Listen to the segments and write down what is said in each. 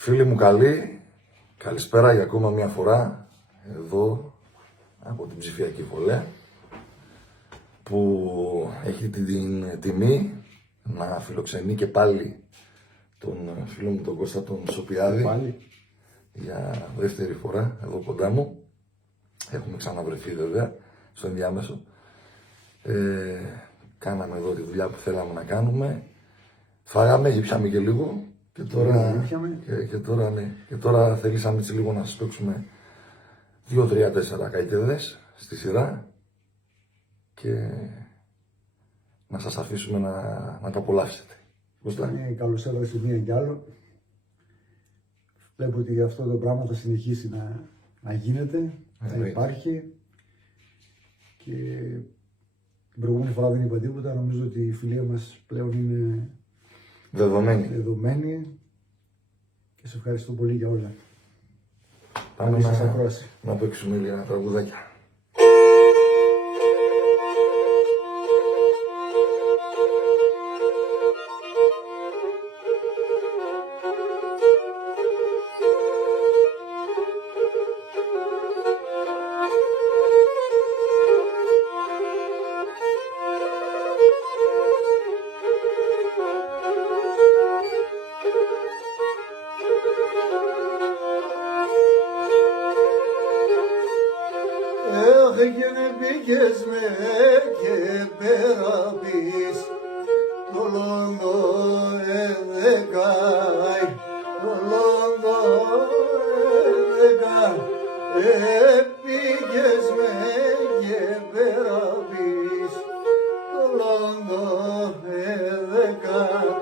Φίλοι μου καλοί, καλησπέρα για ακόμα μια φορά εδώ από την ψηφιακή φωλέα που έχει την τιμή να φιλοξενεί και πάλι τον φίλο μου τον Κώστα τον Σοπιάδη για δεύτερη φορά εδώ κοντά μου. Έχουμε ξαναβρεθεί βέβαια στο ενδιάμεσο. Κάναμε εδώ τη δουλειά που θέλαμε να κάνουμε. Φάγαμε, γυψάμε και λίγο. Και τώρα θελήσαμε έτσι λίγο να σας παίξουμε 2-3-4 καητέδες στη σειρά και να σας αφήσουμε να τα απολαύσετε. Καλώς ήρθατε μία κι άλλο. Βλέπω ότι αυτό το πράγμα θα συνεχίσει να γίνεται, θα υπάρχει και την προηγούμενη φορά δεν είπα τίποτα. Νομίζω ότι η φιλία μας πλέον είναι δεδομένη και σε ευχαριστώ πολύ για όλα. Πάμε να παίξουμε λίγα τραγουδάκια. Έγινε πήγες με και πέρα πεις το Λονδό εδεκάει, το Λονδό εδεκάει, πήγες με και πέρα πεις το Λονδό εδεκάει,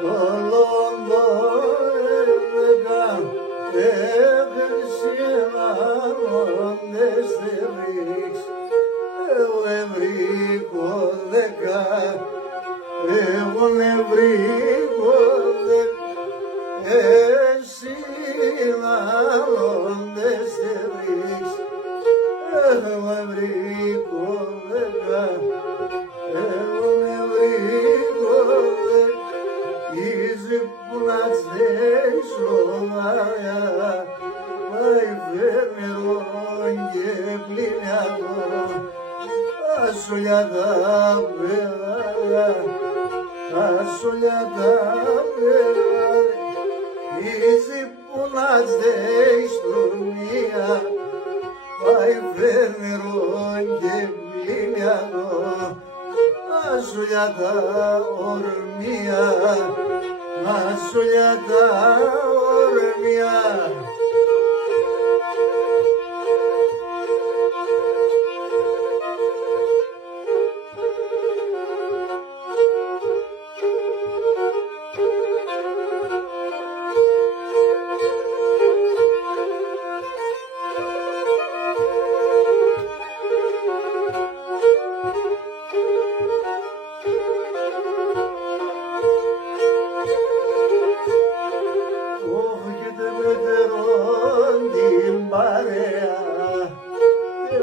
το Λονδό εδεκάει, εγώ δεν βρήκω εσύ μάλλοντες θερείς, εγώ δεν βρήκω εγώ δεν βρήκω είσαι που να στέεις λογάρια πάει φέρνερο και πληνιατό άσο για τα παιδάκια, άσο για τα παιδάκια, είσαι που να στέεις προνία, πάει φέρνερο και πληνιατό, άσο για τα ορμία, άσο για τα ορμία.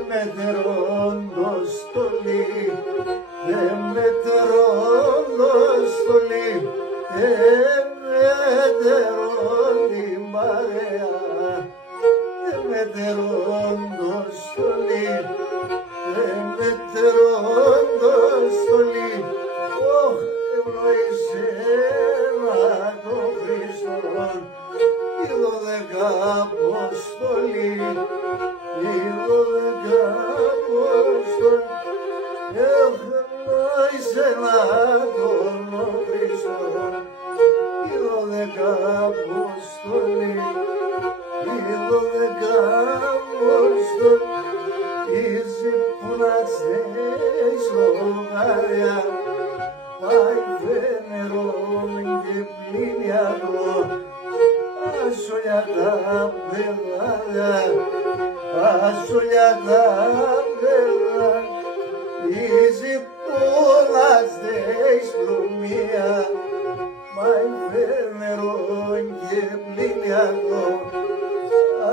Μετερών το στολί, μετερών το στολί, μετερών την παρέα, μετερών το στολί, μετερών το στολί, ευνοήσε το Χριστόν, η 12 αποστολή, η 12 αποστολή, ευνοήσε τον Χριστόν, η 12 αποστολή, η 12 αποστολή, είσαι που να στέεις λογάρια, πάει φένερον και πληνιατό, άσο για τα παιδάκια, άσο για τα παιδάκια, είσαι που να στέεις πλουμία, πάει φένερον και πληνιατό,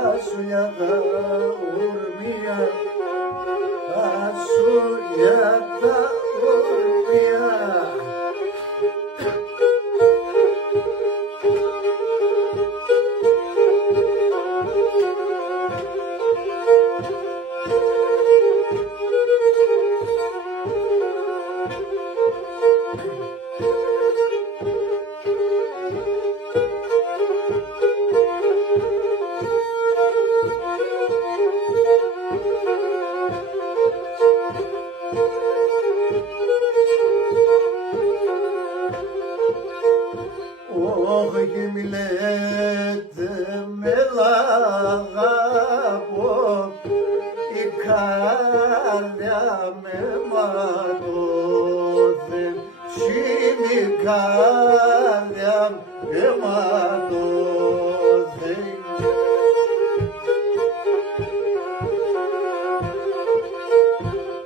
άσο για τα ορμία, άσο για τα ορμία. με λαγάπω, η καρδιά με ματώθε, η καρδιά με ματώθε.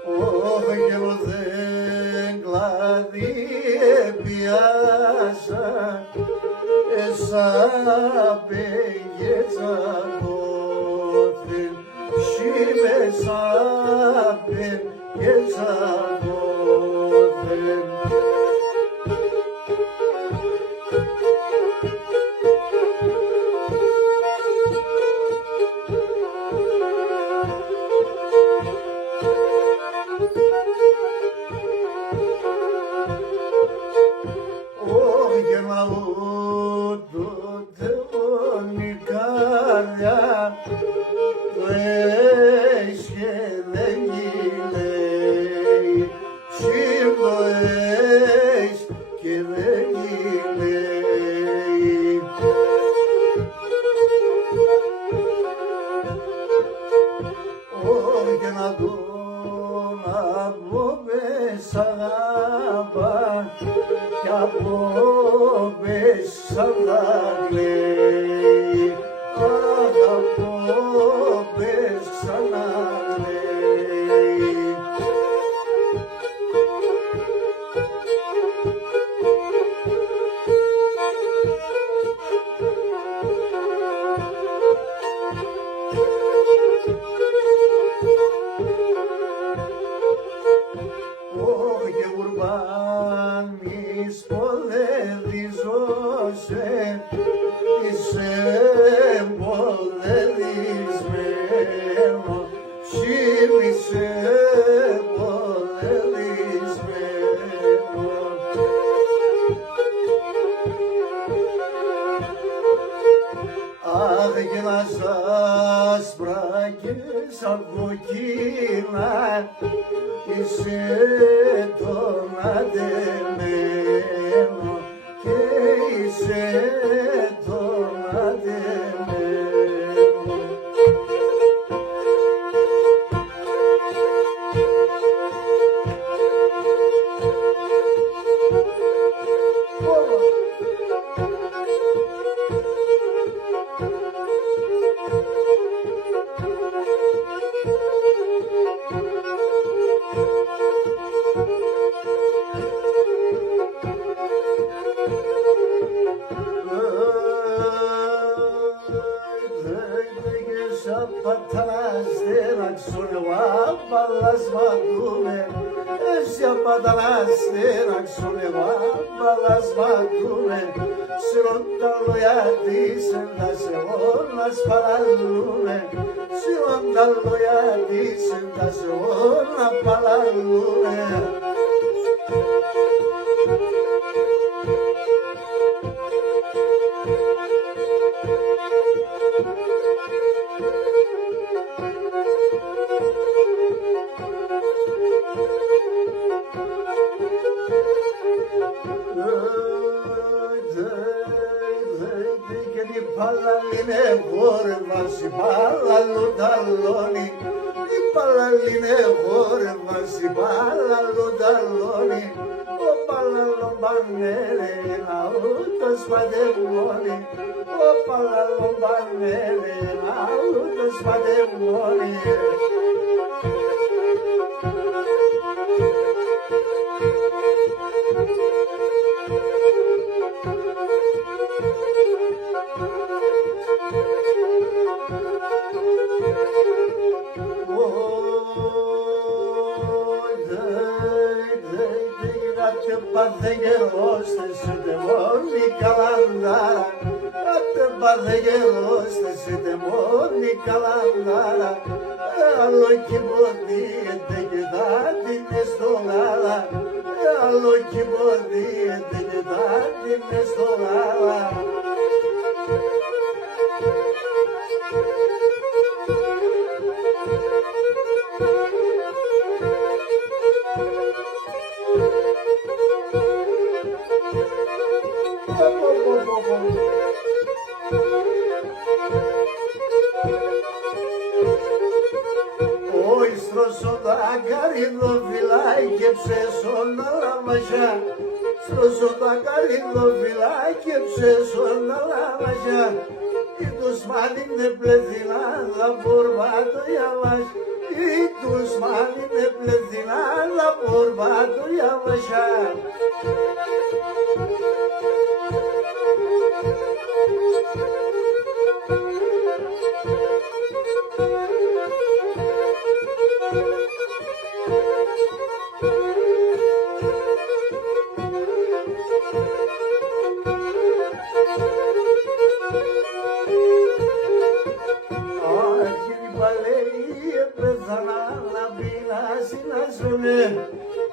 Ο γέλος δεν κλαδί πιάσα, sabe yezadotin shime sabe yezadotin oh yemalu το έσχε δεν γυλαίει, το έσχε δεν γυλαίει. Όχι να τον από μέσα αγαπά κι από μέσα θα κλαίει. Αγαπώ πες ξανά λέει. Όχι γουρμπάνης πολεδιζώσε, είσαι πολεδισμένο, ψήμισε πολεδισμένο. Αχ, γελάς πράκες από κίνα, είσαι τον αντεμένο και είσαι τον αντεμένο. καρυδόφυλλα και ψέσονα λαμβασιά. Στρώσω τα καρυδόφυλλα και ψέσονα λαμβασιά. И душманине плезина за борбата яваш. И душманине плезина за борбата яваша.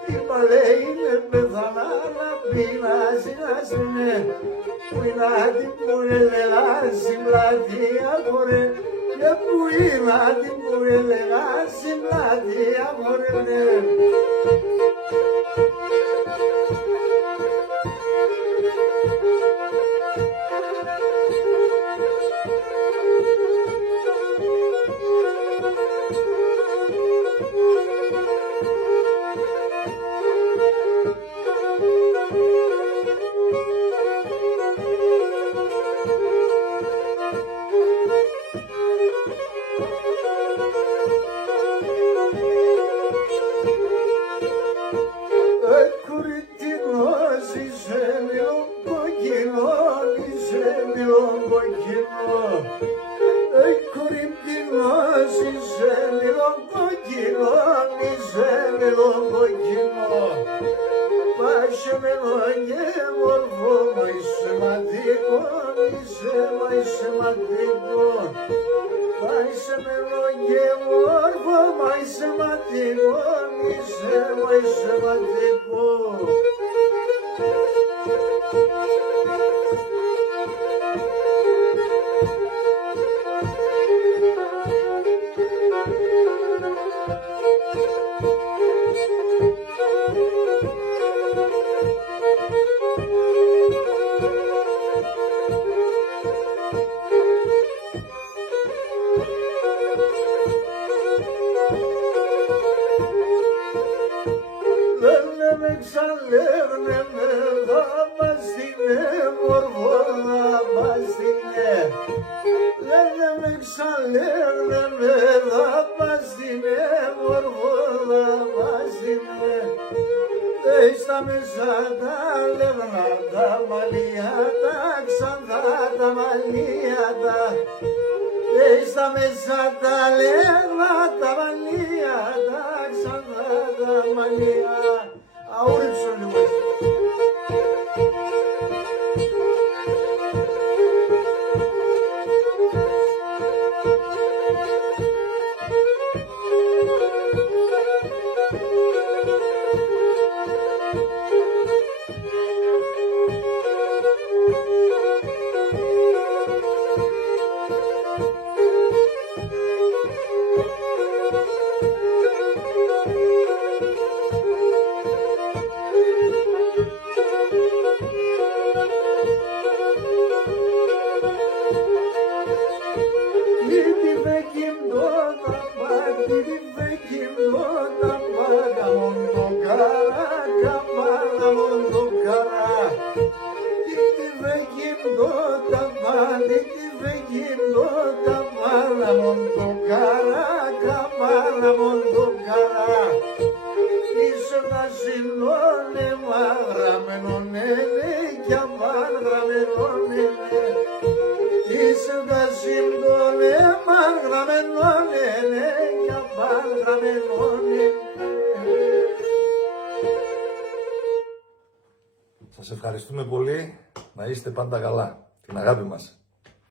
Η παλαιή με πεθανά να πεινάσουνε. Που είναι την πουρελεγά συμπλατεία μωρέ. Και που είναι την πουρελεγά συμπλατεία μωρέ. Στα μέσα τα λεγνά τα μαλλιά τα ξανθά τα μαλλιά τα. Στα μέσα τα λεγνά τα μαλλιά τα ξανθά τα μαλλιά. Αούριψω λίγο. Σας ευχαριστούμε πολύ. Να είστε πάντα καλά. Την αγάπη μας.